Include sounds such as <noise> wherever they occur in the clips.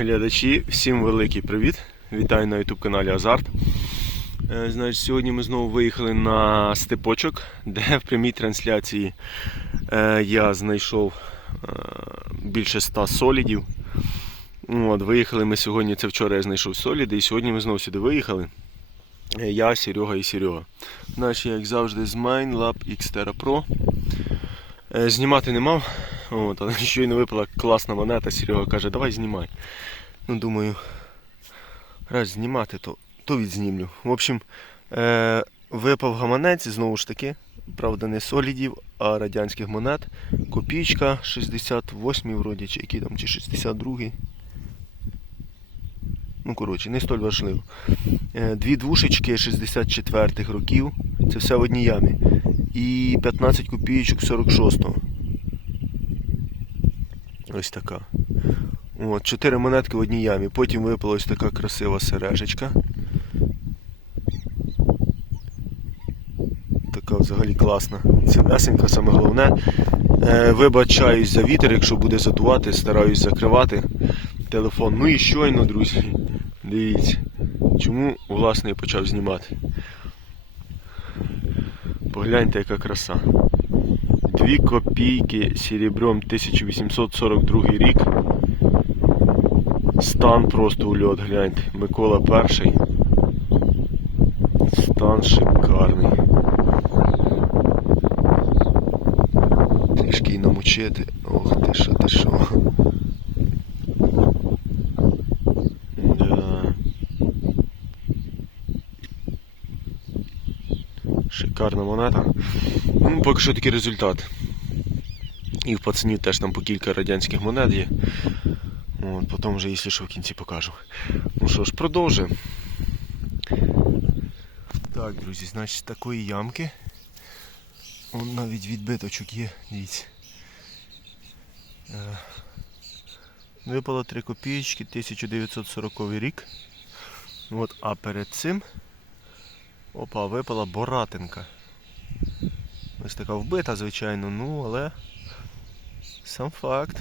Глядачі, всім великий привіт! Вітаю на YouTube каналі Азарт. Е, Значить, сьогодні ми знову виїхали на степочок, де в прямій трансляції е, я знайшов е, більше 100 солідів. От, виїхали ми сьогодні, це вчора я знайшов соліди, і сьогодні ми знову сюди виїхали. Я, Серега і Серега. Наші, як завжди, з MineLab Xterra Pro. Знімати не мав, От, але щойно випала класна монета, Серега каже, давай знімай. Ну, думаю, раз знімати, то, то відзнімлю. В общем, е, випав гаманець, знову ж таки, правда, не солідів, а радянських монет. Копійка 68 вроді, чи які там, чи 62-й. Ну, коротше, не столь важливо. Е, Дві двушечки 64-х років. Це все в одній ямі. І 15 копійочок 46-го. Ось така. От, чотири монетки в одній ямі. Потім випала ось така красива сережечка. Така взагалі класна. Цілесенька, саме головне. Е, вибачаюсь за вітер, якщо буде задувати, стараюсь закривати телефон. Ну і щойно, друзі. Дивіться. Чому власне я почав знімати? Погляньте, яка краса. Дві копійки серебром 1842 рік. Стан просто у льот, гляньте. Микола перший. Стан шикарний. Трішки й намочити. Ох ти що, ти що. Да. Шикарна монета. Ну, поки що такий результат. І в пацанів теж там по кілька радянських монет є. От, потім вже, якщо що, в кінці покажу. Ну що ж, продовжуємо. Так, друзі, значить, такої ямки. Он навіть відбиточок є, дивіться. Е, Випало 3 копійки, 1940 рік. От, а перед цим опа, випала боратинка. Ось така вбита, звичайно, ну, але сам факт.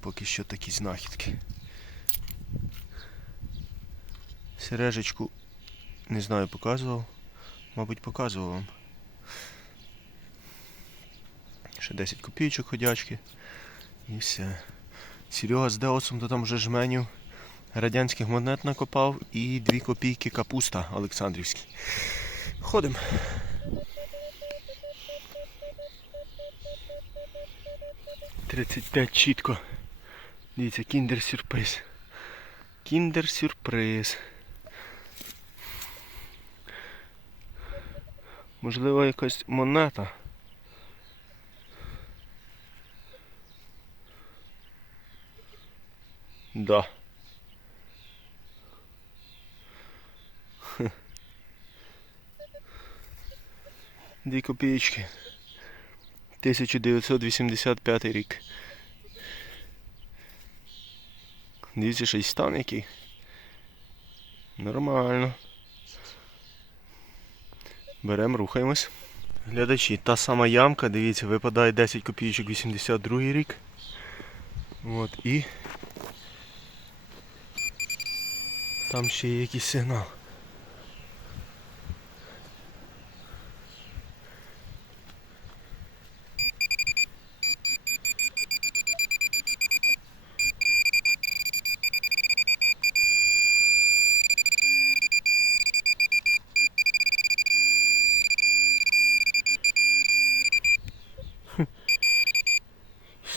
Поки що такі знахідки. Сережечку не знаю, показував. Мабуть, показував вам. Ще 10 копійочок ходячки. І все. Серега з Деосом то там вже жменю радянських монет накопав і 2 копійки капуста Олександрівський. Ходимо. Тридцять п'ять чітко. Дивіться, кіндер сюрприз. Кіндер сюрприз. Можливо, якась монета. Да. Дві копійки. 1985 рік. Дивіться, ще й стан який. Нормально. Беремо, рухаємось. Глядачі, та сама ямка, дивіться, випадає 10 копійок 82 рік. От і там ще є якийсь сигнал.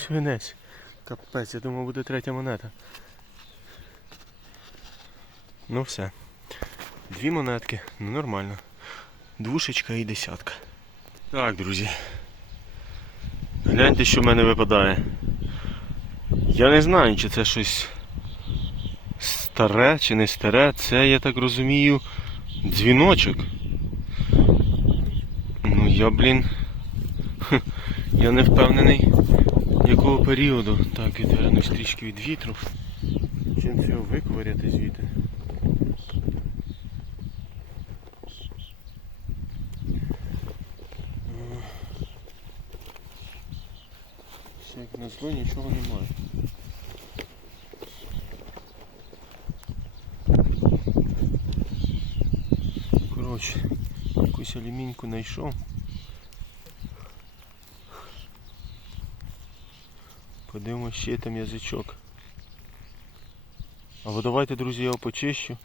Свинець. Капець, я думав буде третя монета. Ну все. Дві монетки, ну нормально. Двушечка і десятка. Так, друзі. Гляньте, що в мене випадає. Я не знаю, чи це щось старе чи не старе. Це, я так розумію, дзвіночок. Ну я, блін. <laughs> Я не впевнений якого періоду. Так, відвернусь стрічки від вітру. Чим цього викваряти звідти. Як на зло нічого немає. Коротше, якусь алюміньку знайшов. Подивимось, ще там язичок. Але давайте, друзі, я його почищу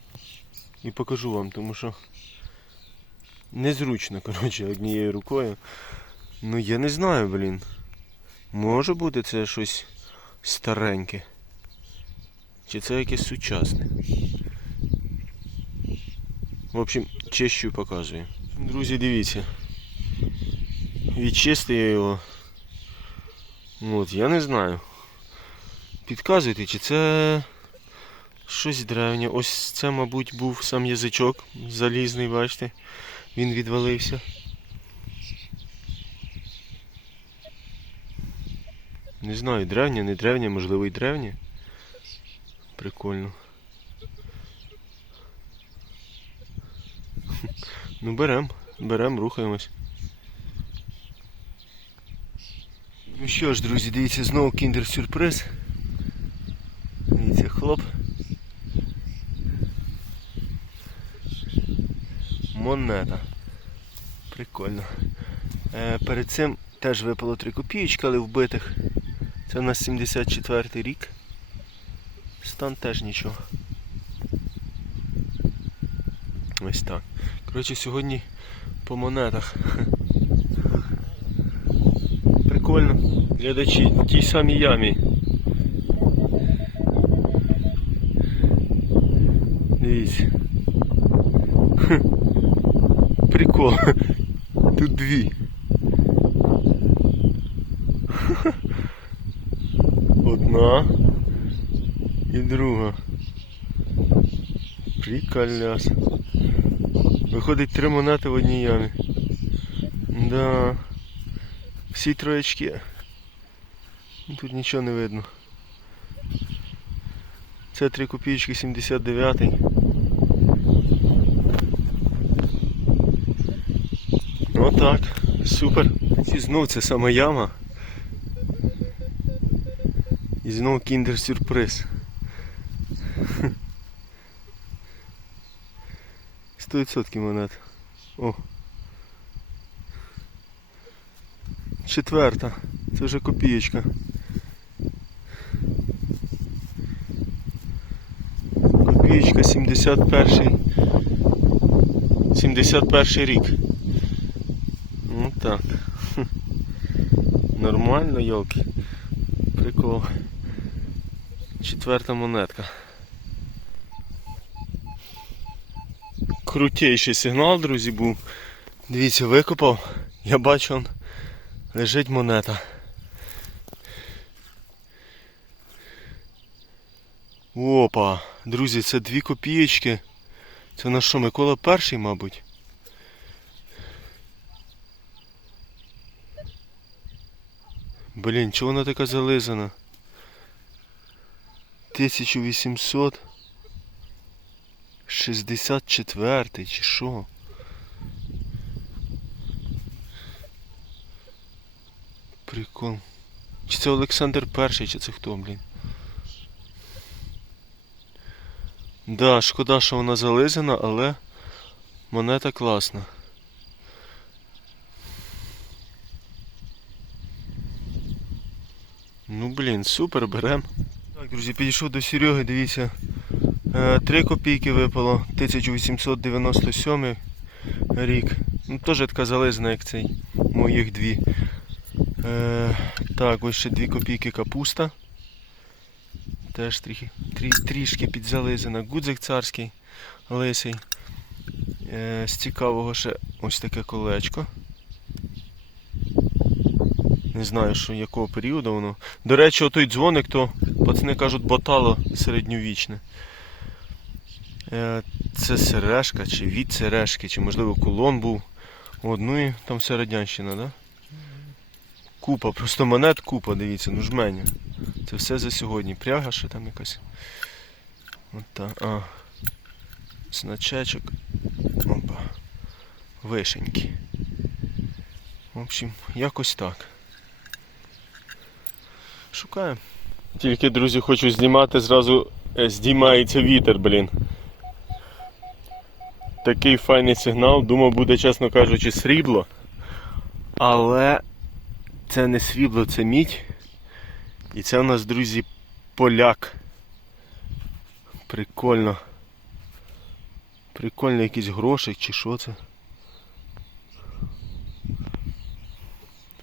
і покажу вам, тому що незручно, коротше, однією рукою. Ну я не знаю, блін. Може бути це щось стареньке. Чи це якесь сучасне. В общем, чищу і показую. Друзі, дивіться. Відчистив я його. От, я не знаю. Підказуйте, чи це щось древнє. Ось це, мабуть, був сам язичок залізний, бачите. Він відвалився. Не знаю, древнє, не древнє, можливо і древнє. Прикольно. Ну берем, берем, рухаємось. Ну що ж, друзі, дивіться, знову кіндер сюрприз. Дивіться, хлоп. Монета. Прикольно. Е, перед цим теж випало 3 копійочки, але вбитих. Це у нас 74 рік. Стан теж нічого. Ось так. Коротше, сьогодні по монетах. Прикольно. Глядачі в тій самій ямі. Дивіться. <laughs> Прикол. <laughs> Тут дві. <laughs> Одна і друга. Приколяс. Виходить три монети в одній ямі. Да. Всі троєчки. Тут нічого не видно. Це 3 копійки 79. Отак. Супер. І знов це сама яма. І знов кіндер сюрприз. 100% монет. О. Четверта. Це вже копієчка. Копієчка 71. 71 рік. Ну так. Нормально, йолки. Прикол. Четверта монетка. Крутейший сигнал, друзі, був. Дивіться, викопав. Я бачу, он лежить монета. Опа, друзі, це дві копієчки. Це на що, Микола перший, мабуть? Блін, чого вона така зализана? 1864 чи що? Прикол. Чи це Олександр Перший, чи це хто, блін? Да, шкода, що вона зализана, але монета класна. Ну блін, супер, берем. Так, друзі, підійшов до Сереги, дивіться. 3 копійки випало, 1897 рік. Ну, теж така зализана, як цей. Моїх дві. Е, так, ось ще 2 копійки капуста. Теж трішки, трі, трішки підзализана. Гудзик царський, лисий. Е, з цікавого ще ось таке колечко. Не знаю, що якого періоду воно. До речі, отой дзвоник, то пацани кажуть ботало середньовічне. Е, Це сережка, чи від сережки, чи можливо кулон був. От, ну і там все радянщина, да? Купа, просто монет купа, дивіться, ну жменя. Це все за сьогодні. Пряга ще там якась. От так. А. Значечок. Опа. Вишеньки. В общем, якось так. Шукаємо. Тільки, друзі, хочу знімати, зразу е, здіймається вітер, блін. такий файний сигнал. Думав, буде, чесно кажучи, срібло. Але це не срібло, це мідь. І це у нас, друзі, поляк. Прикольно. Прикольно якийсь грошик чи що це.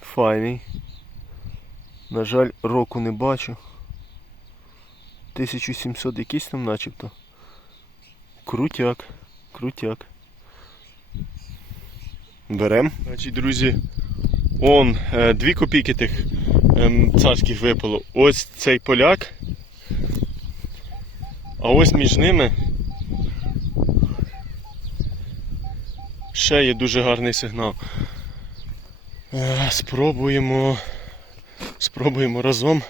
Файний. На жаль, року не бачу. 1700 якийсь там начебто. Крутяк, крутяк. Берем. Значить, друзі, он е, дві копійки тих ем, царських випало. Ось цей поляк. А ось між ними ще є дуже гарний сигнал. Е, Спробуємо. Спробуємо разом.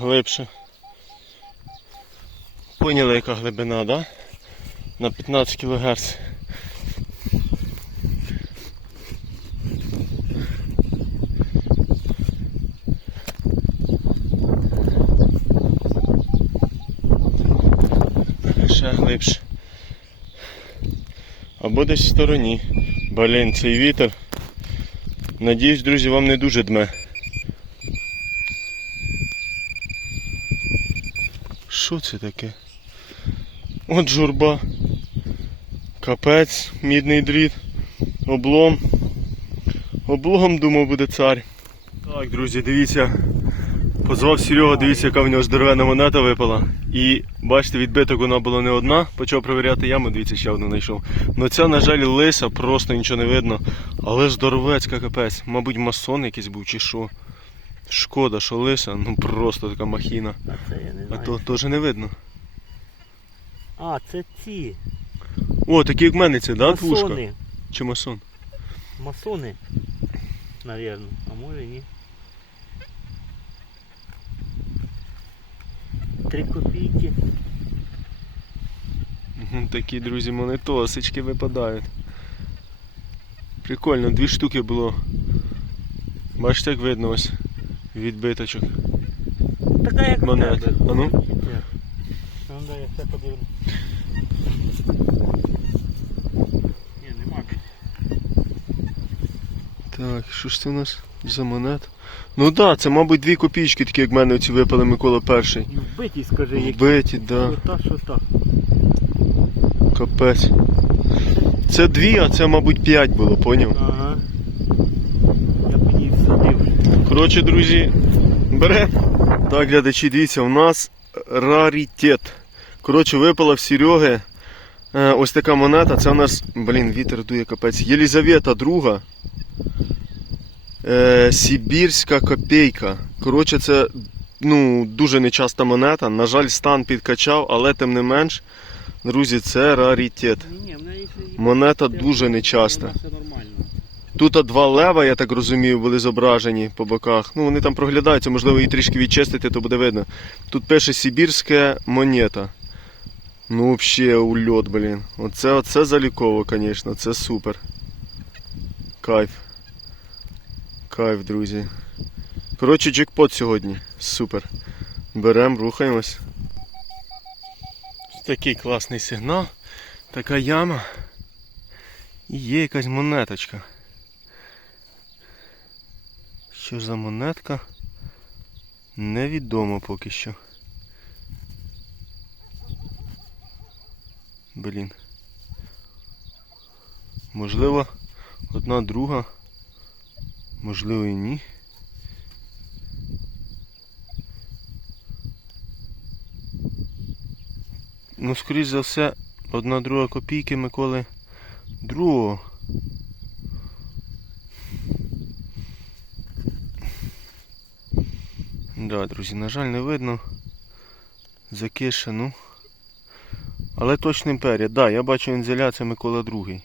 Глибше. Поняли, яка глибина, да? На 15 кГц. Ще глибше. Або десь в стороні. Блін, цей вітер. Надіюсь, друзі, вам не дуже дме. Що це таке? От журба. Капець, мідний дріт, облом. Облом, думав, буде цар. Так, друзі, дивіться. Позвав Серега, дивіться, яка в нього здоровена монета випала. І бачите, відбиток вона була не одна. Почав перевіряти яму, дивіться, ще одну знайшов. Ну ця, на жаль, лиса, просто нічого не видно. Але здоровецька капець. Мабуть, масон якийсь був чи що. Шкода, що лиса, ну просто така махіна. А це я не А то теж не видно. А, це ці. О, такі як в мене це, да, твушка? Масони. Чи масон? Масони. Навірно. А може ні. Три копійки. Мгм, Такі, друзі, монетосички випадають. Прикольно, дві штуки було. Бачите, як видно ось відбиточок. Така як Монет. А ну? Ну, да, я все подивлю. Ні, нема. Так, що ж це у нас за монет? Ну так, да, це, мабуть, дві копійки, такі як в мене оці випали Микола перший. І вбиті, скажи, які. Вбиті, да. Що та, що та. Капець. Це дві, а це, мабуть, п'ять було, поняв? Ага. Я б її всадив. Коротше, друзі, бере. Так, глядачі, дивіться, у нас раритет. Коротше, випала в Сереги е, ось така монета. Це у нас, блін, вітер дує капець. Єлізавета друга. Е, Сибірська копійка. Коротше, це ну, дуже нечаста монета. На жаль, стан підкачав, але тим не менш, друзі, це раритет. Монета дуже нечаста. Тут два лева, я так розумію, були зображені по боках. Ну, вони там проглядаються, можливо, її трішки відчистити, то буде видно. Тут пише Сибірська монета. Ну, взагалі, ульот, блін. Оце, оце заліково, звісно, це супер. Кайф. Кайф, друзі. Коротше, джекпот сьогодні. Супер. Берем, рухаємось. Такий класний сигнал. Така яма. І є якась монеточка. Що ж за монетка? Невідомо поки що. Блін. Можливо, одна друга. Можливо і ні. Ну, скоріш за все, одна друга копійки Миколи другого. Да, друзі, на жаль, не видно. Закишену. Але точно імперія. Да, я бачу інзеля, Микола Другий.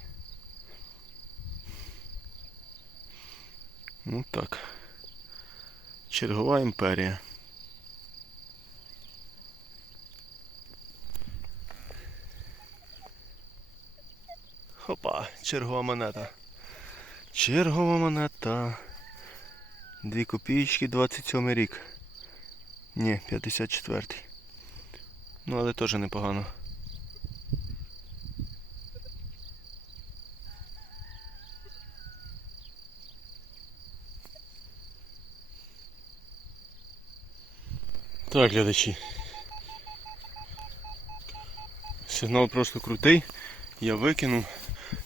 Ну так. Чергова імперія. Хопа, чергова монета. Чергова монета. Дві копійки, 27 рік. Ні, 54. Ну, але теж непогано. Так, глядачі. Сигнал просто крутий. Я викинув.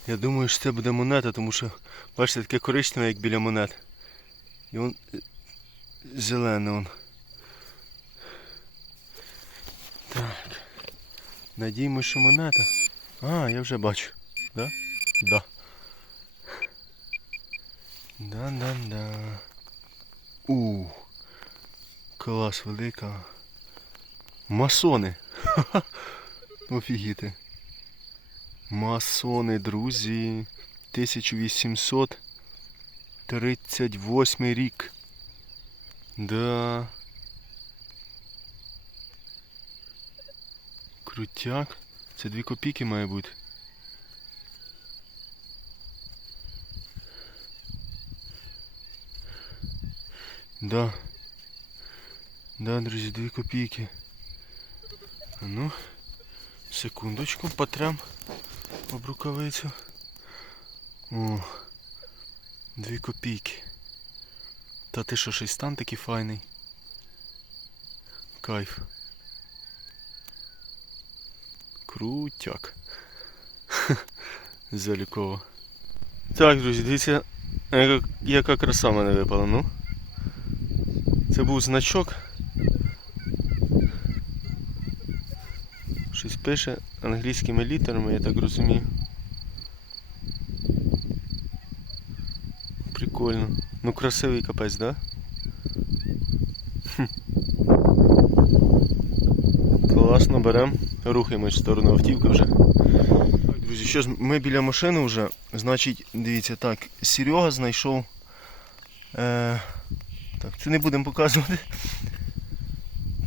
Я думаю, що це буде монета, тому що, бачите, таке коричневе, як біля монет. І он е, зелене он. Надіємось, що монета. А, я вже бачу. Да? Да. Да-да-да. У. Клас велика. Масони. <laughs> Офігіти. Масони, друзі. 1838 рік. Да. Крутяк. Це дві копійки має бути. Да. Да, друзі, дві копійки. А ну, секундочку, потрям об рукавицю. О, дві копійки. Та ти що, щось стан такий файний. Кайф. Крутяк. <laughs> Заліково. Так, друзі, дивіться, яка, яка краса в мене випала, ну. Це був значок. Щось пише англійськими літерами, я так розумію. Прикольно. Ну красивий капець, да? Хм. Класно беремо. Рухаємось в сторону автівки вже. Друзі, що ж, ми біля машини вже. Значить, дивіться, так, Серега знайшов. Е, так, це не будемо показувати.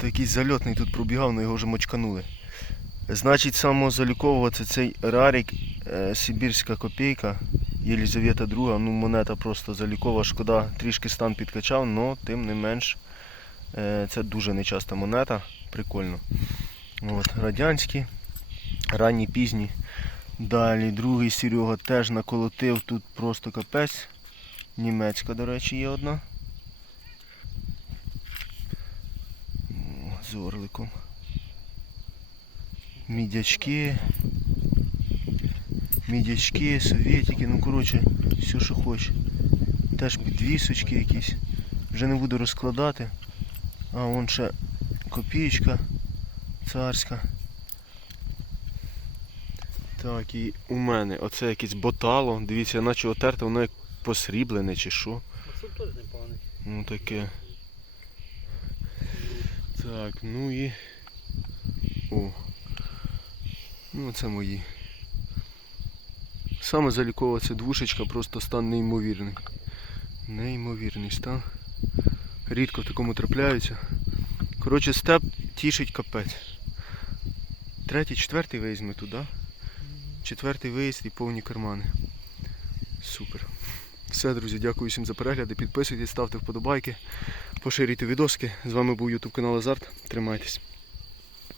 То якийсь зальотний тут пробігав, але його вже мочканули. Значить, самозаліковувати цей рарик, е, сибірська копійка, Єлізавета II, ну монета просто залікова, шкода, трішки стан підкачав, але тим не менш е, це дуже нечаста монета, прикольно. От, радянські, ранні, пізні. Далі другий Серега теж наколотив, тут просто капець. Німецька, до речі, є одна. З орликом. Мідячки. Мідячки, совєтики, ну коротше, все що хоче. Теж підвісочки якісь. Вже не буду розкладати. А вон ще копієчка царська. Так, і у мене оце якесь ботало. Дивіться, наче отерте, воно як посріблене чи що. Ну таке. Так, ну і. О. Ну це мої. Саме залікова це двушечка, просто стан неймовірний. Неймовірний стан. Рідко в такому трапляються. Коротше, степ тішить капець. Третій, четвертий виїзд ми туди. Четвертий виїзд і повні кармани. Супер. Все, друзі, дякую всім за перегляди. Підписуйтесь, ставте вподобайки, поширюйте відоски. З вами був YouTube канал Азарт. Тримайтесь.